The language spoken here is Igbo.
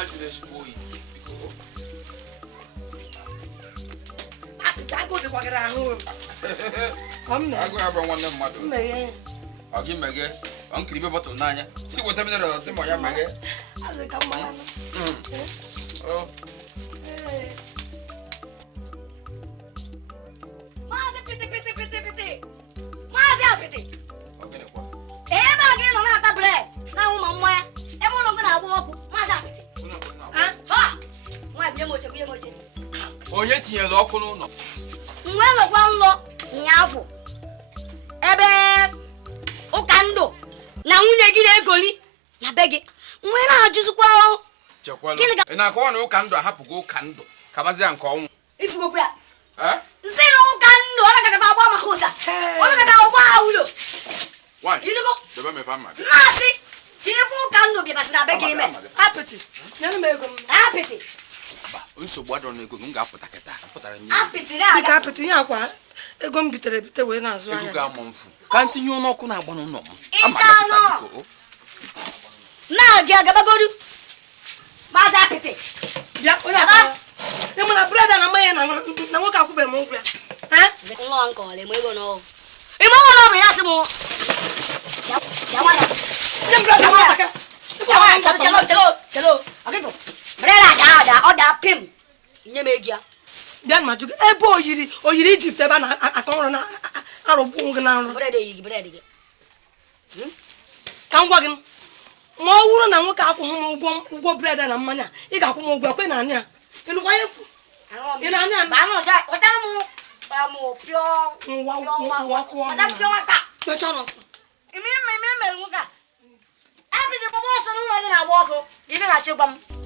na jide spoyi. Aku di kwa gara hu. Come Aku aba nwanne mmadụ. Mmeghe. Ọ gị meghe. Ọ nkiri be bottle n'anya. Si weta m dere si mo ya meghe. Azu ka mma. Oh. Maazị piti. Maazị apiti. Ọ gịnị kwa? Ebe a gị nọ na-ata bread na ụmụ mmanya. Ebe ụlọ gị na-agba ọkụ. Maazị apiti. Ha! Nwa bunye m oche. Onye tinyere ọkụ n'ụlọ? Nwe nọkwa nlọ nyaafọ. Ebe ụka ndụ na nwunye gị na-egoli na be gị. Nwe na-ajụzikwa o. Chekwala. Ị na-akọwa na ụka ndụ ahapụgo ụka ndụ. Kabazia nke ọnwụ. Ifugokwu ya. Nsị na ụka ndụ ọ na-agata agba maka ụta. Ọ na-agata agba awụlo. Why? Iligo. Debe me fama. Masị. Ifu ụka ndụ bịabasị na be gị ime. Apịtị. Nyere m ego m. Apịtị. Nsogbu adọ n'ego m ga-apụta kịta. Apụtara nye. Apịtị na-aga. Dịka apịtị ihe akwa ego m bitere ebite wee na-azụ Ego ahịa. ga-amụ mfu. Ka ntinye ọnụ na-agba n'ụlọ m. Na-agị agabagodu. Maazị apịtị. Bịa onye akwa. Ịmụ na bread na mmanya na nwoke akwụbeghị m ụgwọ ya. Nwa nke ọla eme ego n'ọgwụ. Ime ọgwụ n'ọbụ ya sị m. Ya nwayọ. Nye m bread na aka. Chelo. Ọkịpụ. Bread aja ọ daa pim. Nye m ego ya. Bịa ma jụgị ebe oyiri Ijipt ebe a na-akọ ọrụ na arụgbu gị na nrụ. Bread gị. Ka m gwa gị ma ọ wụrụ na nwoke akwụghị m ụgwọ bread na mmanya ị ga-akwụ m ụgwọ ekwe na anya ịnụkwa ya kwu ị na-anya ime mere nwoke a. Abịdị gbaba ọsọ n'ụlọ gị na-agba ọkụ. Ibe na-achịgwa m.